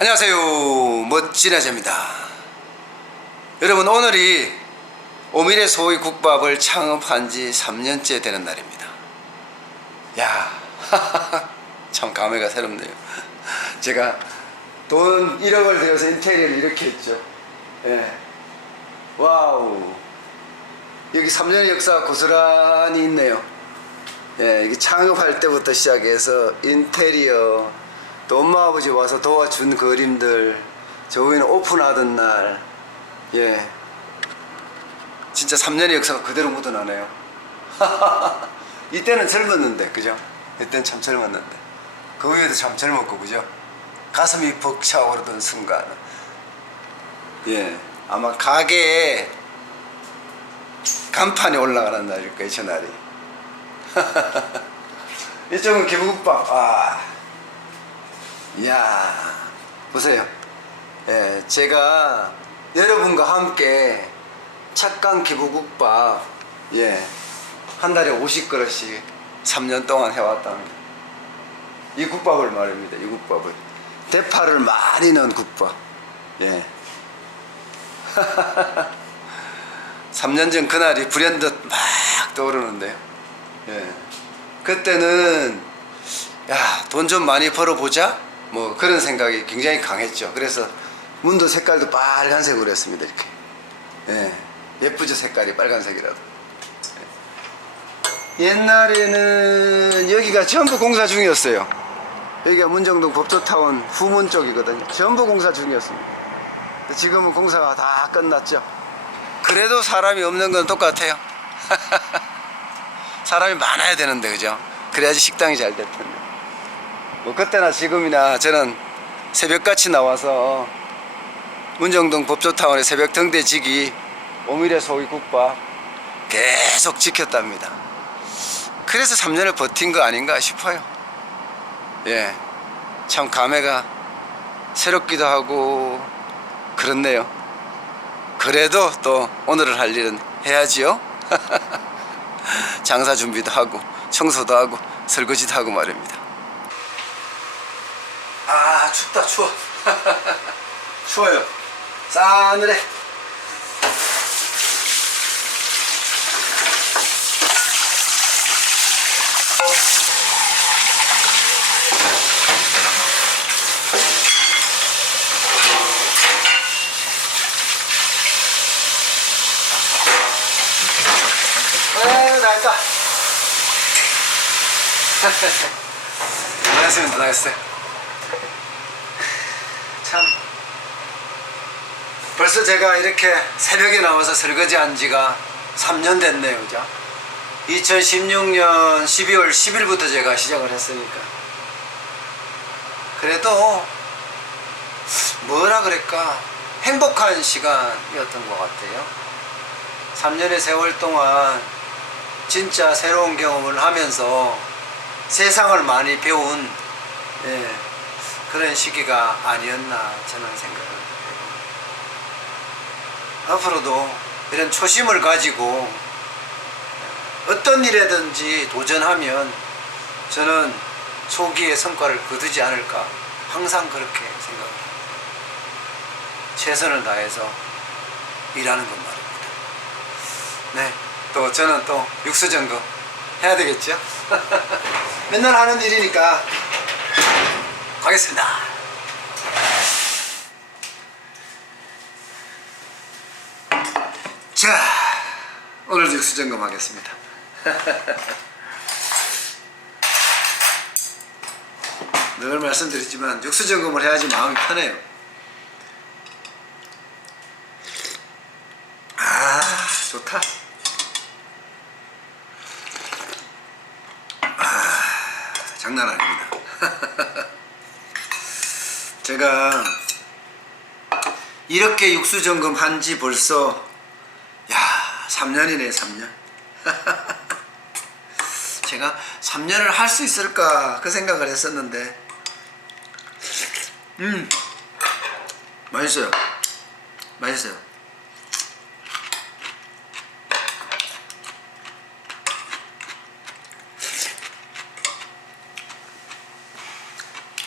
안녕하세요, 멋진 아재입니다. 여러분, 오늘이 오미래 소위 국밥을 창업한 지 3년째 되는 날입니다. 야, 참 감회가 새롭네요. 제가 돈 1억을 들여서 인테리어를 이렇게 했죠. 예. 와우, 여기 3년의 역사가 고스란히 있네요. 예, 이게 창업할 때부터 시작해서 인테리어, 또 엄마 아버지 와서 도와준 그림들, 저 위는 오픈하던 날, 예, 진짜 3년의 역사가 그대로 묻어나네요. 이때는 젊었는데, 그죠? 이때는 참 젊었는데, 그 위에도 참 젊었고, 그죠? 가슴이 벅차오르던 순간, 예, 아마 가게에 간판이 올라가는 날일 거예요, 저 날이. 이쪽은 기부국밥. 아, 이야, 보세요. 예, 제가 여러분과 함께 착한 기부국밥, 예, 한 달에 50그릇씩 3년 동안 해왔답니다. 이 국밥을 말입니다. 이 국밥을 대파를 많이 넣은 국밥. 예. 3년 전 그날이 불현듯 막 떠오르는데요. 예. 그때는 야, 돈 좀 많이 벌어보자, 뭐 그런 생각이 굉장히 강했죠. 그래서 문도 색깔도 빨간색으로 했습니다. 이렇게. 예. 예쁘죠, 색깔이 빨간색이라도. 예. 옛날에는 여기가 전부 공사 중이었어요. 여기가 문정동 법조타운 후문 쪽이거든요. 전부 공사 중이었습니다. 지금은 공사가 다 끝났죠. 그래도 사람이 없는 건 똑같아요. 사람이 많아야 되는데, 그죠? 그래야지 식당이 잘 될 텐데. 뭐 그때나 지금이나 저는 새벽같이 나와서 문정동 법조타운의 새벽 등대지기 오미래 소위 국밥 계속 지켰답니다. 그래서 3년을 버틴 거 아닌가 싶어요. 예, 참 감회가 새롭기도 하고 그렇네요. 그래도 또 오늘을 할 일은 해야지요. 장사 준비도 하고 청소도 하고 설거지도 하고 말입니다. 아, 춥다, 추워. 추워요. 싸늘해. 나왔다. 나왔습니다. 나왔어요. 참, 벌써 제가 이렇게 새벽에 나와서 설거지 한 지가 3년 됐네요. 그죠? 2016년 12월 10일부터 제가 시작을 했으니까. 그래도 뭐라 그럴까, 행복한 시간이었던 것 같아요. 3년의 세월 동안 진짜 새로운 경험을 하면서 세상을 많이 배운, 예, 그런 시기가 아니었나 저는 생각을 해요. 앞으로도 이런 초심을 가지고 어떤 일에든지 도전하면 저는 소기의 성과를 거두지 않을까, 항상 그렇게 생각을 합니다. 최선을 다해서 일하는 것 말입니다. 네, 또 저는 또 육수점검 해야 되겠죠? 맨날 하는 일이니까 가겠습니다. 자, 오늘도 육수점검 하겠습니다. 늘 말씀드리지만 육수점검을 해야지 마음이 편해요. 아, 좋다. 장난 아닙니다. 제가 이렇게 육수 점검한 지 벌써 3년이네 3년. 제가 3년을 할 수 있을까 그 생각을 했었는데 맛있어요. 맛있어요.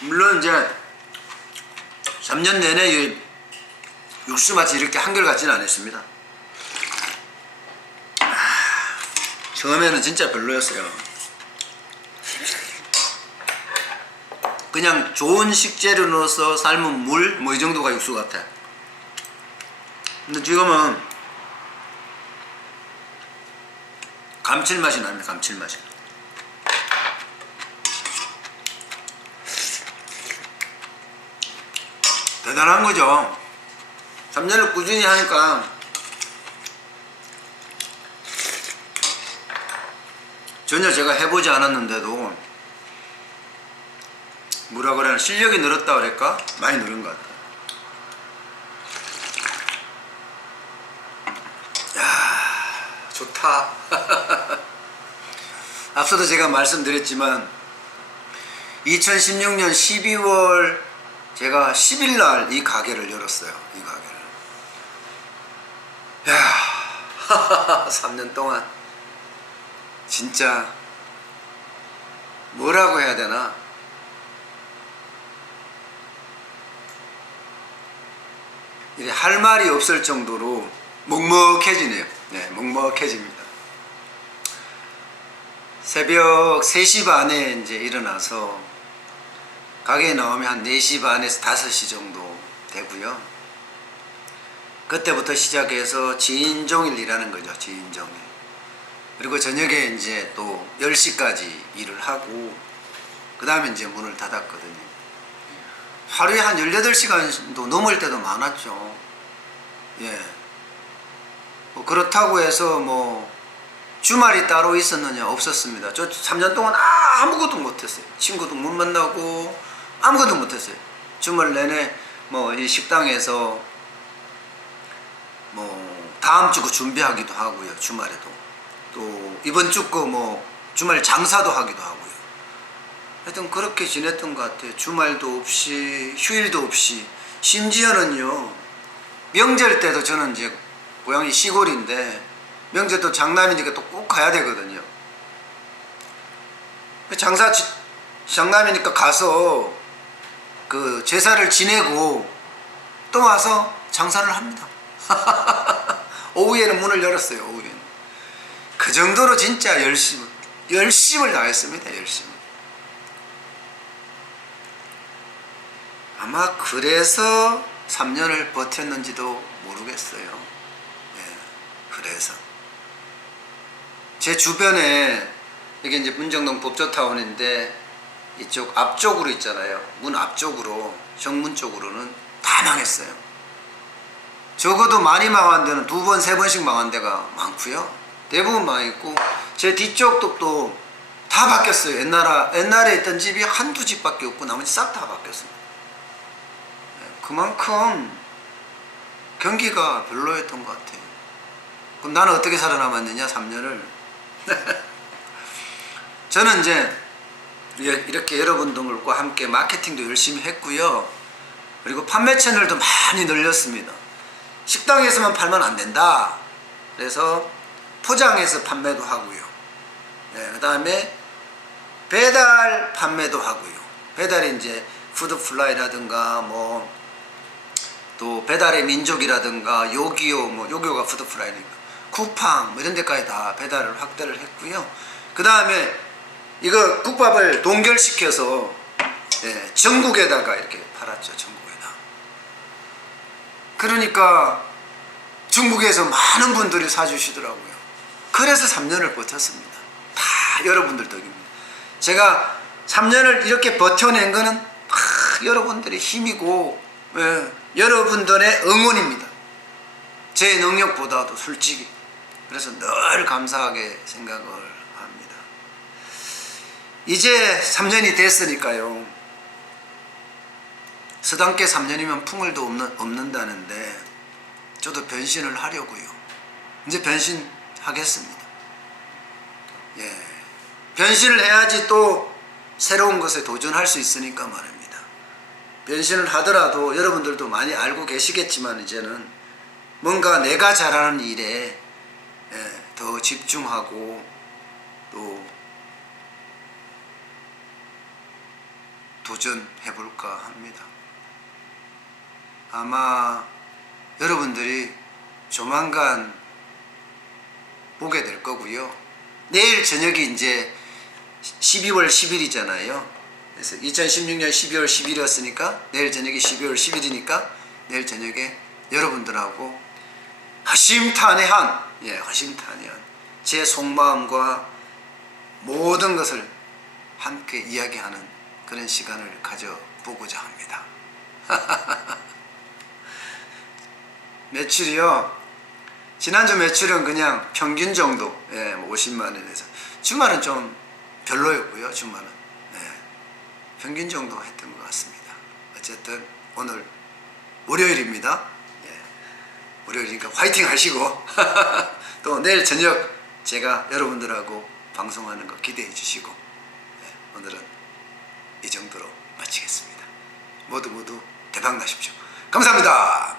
물론 이제 3년 내내 이 육수 맛이 이렇게 한결같지는 않았습니다. 처음에는 진짜 별로였어요. 그냥 좋은 식재료 넣어서 삶은 물 뭐 이 정도가 육수 같아. 근데 지금은 감칠맛이 납니다. 감칠맛이. 대단한 거죠. 3년을 꾸준히 하니까 전혀 제가 해보지 않았는데도 뭐라 그래야 실력이 늘었다 그럴까? 많이 늘은 것 같아요. 야, 좋다. 앞서도 제가 말씀드렸지만 2016년 12월 제가 10일날 이 가게를 열었어요. 이 가게를. 야, 3년 동안 진짜 뭐라고 해야 되나? 이제 할 말이 없을 정도로 먹먹해지네요. 네, 먹먹해집니다. 새벽 3시 반에 이제 일어나서 가게에 나오면 한 4시 반에서 5시 정도 되고요. 그때부터 시작해서 지인종일 일하는 거죠. 지인종일. 그리고 저녁에 이제 또 10시까지 일을 하고 그 다음에 이제 문을 닫았거든요. 하루에 한 18시간도 넘을 때도 많았죠. 예. 뭐 그렇다고 해서 뭐 주말이 따로 있었느냐? 없었습니다. 저 3년 동안 아무것도 못했어요. 친구도 못 만나고 아무것도 못했어요. 주말 내내 뭐 이 식당에서 뭐 다음 주 거 준비하기도 하고요. 주말에도 또 이번 주 거 뭐 주말 장사도 하기도 하고요. 하여튼 그렇게 지냈던 것 같아요. 주말도 없이 휴일도 없이. 심지어는요 명절 때도 저는 이제 고향이 시골인데 명절도 장남이니까 또 꼭 가야 되거든요. 장남이니까 가서 그 제사를 지내고 또 와서 장사를 합니다. 오후에는 문을 열었어요. 오후에는. 그 정도로 진짜 열심을 다했습니다. 열심히. 아마 그래서 3년을 버텼는지도 모르겠어요. 예, 그래서 제 주변에 이게 이제 문정동 법조타운인데 이쪽 앞쪽으로 있잖아요. 문 앞쪽으로 정문 쪽으로는 다 망했어요. 적어도 많이 망한 데는 2번, 3번씩 망한 데가 많고요. 대부분 망했고 제 뒤쪽 도 다 바뀌었어요. 옛날에 있던 집이 한두 집밖에 없고 나머지 싹 다 바뀌었습니다. 그만큼 경기가 별로였던 것 같아요. 그럼 나는 어떻게 살아남았느냐 3년을. 저는 이제 이렇게 여러분들과 함께 마케팅도 열심히 했고요. 그리고 판매 채널도 많이 늘렸습니다. 식당에서만 팔면 안 된다. 그래서 포장해서 판매도 하고요. 네, 그 다음에 배달 판매도 하고요. 배달이 이제 푸드플라이라든가 뭐 또 배달의 민족이라든가 요기요, 뭐 요기요가 푸드플라이니까 쿠팡 뭐 이런 데까지 다 배달을 확대를 했고요. 그 다음에 이거 국밥을 동결시켜서 예, 전국에다가 이렇게 팔았죠. 전국에다. 그러니까 중국에서 많은 분들이 사주시더라고요. 그래서 3년을 버텼습니다. 다 여러분들 덕입니다. 제가 3년을 이렇게 버텨낸 거는 여러분들의 힘이고 여러분들의 응원입니다. 제 능력보다도 솔직히. 그래서 늘 감사하게 생각을 합니다. 이제 3년이 됐으니까요. 서당께 3년이면 풍을도 없는다는데 저도 변신을 하려고요. 이제 변신하겠습니다. 예. 변신을 해야지 또 새로운 것에 도전할 수 있으니까 말입니다. 변신을 하더라도 여러분들도 많이 알고 계시겠지만 이제는 뭔가 내가 잘하는 일에 더 집중하고 또 도전해볼까 합니다. 아마 여러분들이 조만간 보게 될 거고요. 내일 저녁이 이제 12월 10일이잖아요. 그래서 2016년 12월 10일이었으니까 내일 저녁이 12월 10일이니까 내일 저녁에 여러분들하고 허심탄회한, 허심탄회한 제 속마음과 모든 것을 함께 이야기하는 그런 시간을 가져보고자 합니다. 매출이요, 지난주 매출은 그냥 평균 정도, 50만 원에서. 주말은 좀 별로였고요. 주말은 평균 정도 했던 것 같습니다. 어쨌든 오늘 월요일입니다. 월요일이니까 화이팅 하시고 또 내일 저녁 제가 여러분들하고 방송하는 거 기대해 주시고, 오늘은 이 정도로 마치겠습니다. 모두 대박 나십시오. 감사합니다.